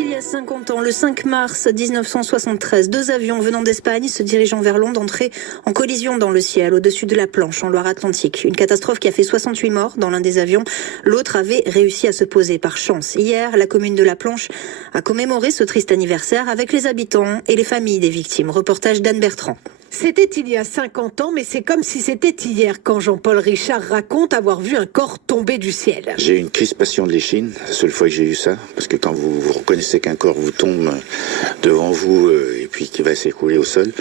Il y a 50 ans, le 5 mars 1973, deux avions venant d'Espagne se dirigeant vers Londres entraient en collision dans le ciel au-dessus de la Planche en Loire-Atlantique. Une catastrophe qui a fait 68 morts dans l'un des avions. L'autre avait réussi à se poser par chance. Hier, la commune de la Planche a commémoré ce triste anniversaire avec les habitants et les familles des victimes. Reportage d'Anne Bertrand. C'était il y a 50 ans, mais c'est comme si c'était hier quand Jean-Paul Richard raconte avoir vu un corps tomber du ciel. J'ai eu une crispation de l'échine, la seule fois que j'ai eu ça, parce que quand vous reconnaissez qu'un corps vous tombe devant vous et puis qu'il va s'écrouler au sol,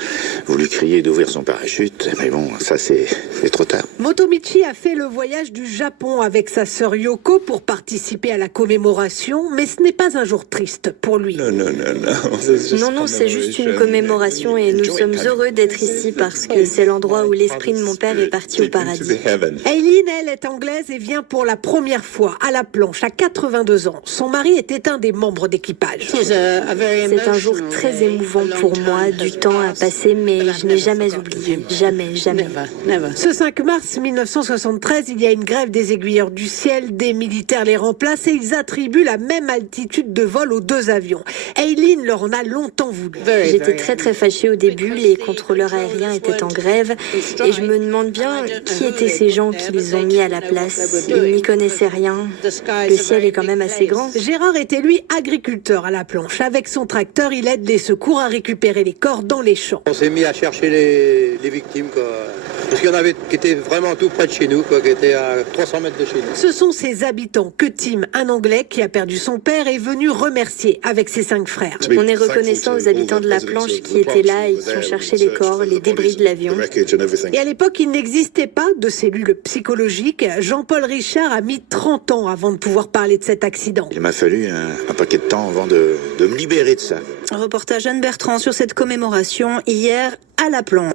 vous lui criez d'ouvrir son parachute, mais bon, ça c'est trop tard. Motomichi a fait le voyage du Japon avec sa sœur Yoko pour participer à la commémoration, mais ce n'est pas un jour triste pour lui. Non, c'est juste une commémoration et nous sommes heureux d'être ici parce que c'est l'endroit où l'esprit de mon père est parti au paradis. Aileen, elle, est anglaise et vient pour la première fois à la Planche à 82 ans. Son mari était un des membres d'équipage. C'est un jour très émouvant pour moi, du temps à passer, mais je n'ai jamais oublié. Jamais. Ce 5 mars 1973, il y a une grève des aiguilleurs du ciel, des militaires les remplacent et ils attribuent la même altitude de vol aux deux avions. Aileen leur en a longtemps voulu. J'étais très fâchée au début, les contrôleurs aériens étaient en grève et je me demande bien qui étaient ces gens qu'ils ont mis à la place. Ils n'y connaissaient rien. Le ciel est quand même assez grand. Gérard était lui agriculteur à la Planche. Avec son tracteur, il aide les secours à récupérer les corps dans les champs. On s'est mis à chercher les victimes, quoi. Parce qu'il y en avait qui étaient vraiment tout près de chez nous, quoi, qui étaient à 300 mètres de chez nous. Ce sont ces habitants que Tim, un Anglais qui a perdu son père, est venu remercier avec ses 5 frères. On est reconnaissant aux habitants de la Planche qui étaient là et qui ont cherché les corps, les débris de l'avion. Et à l'époque, il n'existait pas de cellule psychologique. Jean-Paul Richard a mis 30 ans avant de pouvoir parler de cet accident. Il m'a fallu un paquet de temps avant de me libérer de ça. Reportage Anne Bertrand sur cette commémoration hier à la Planche.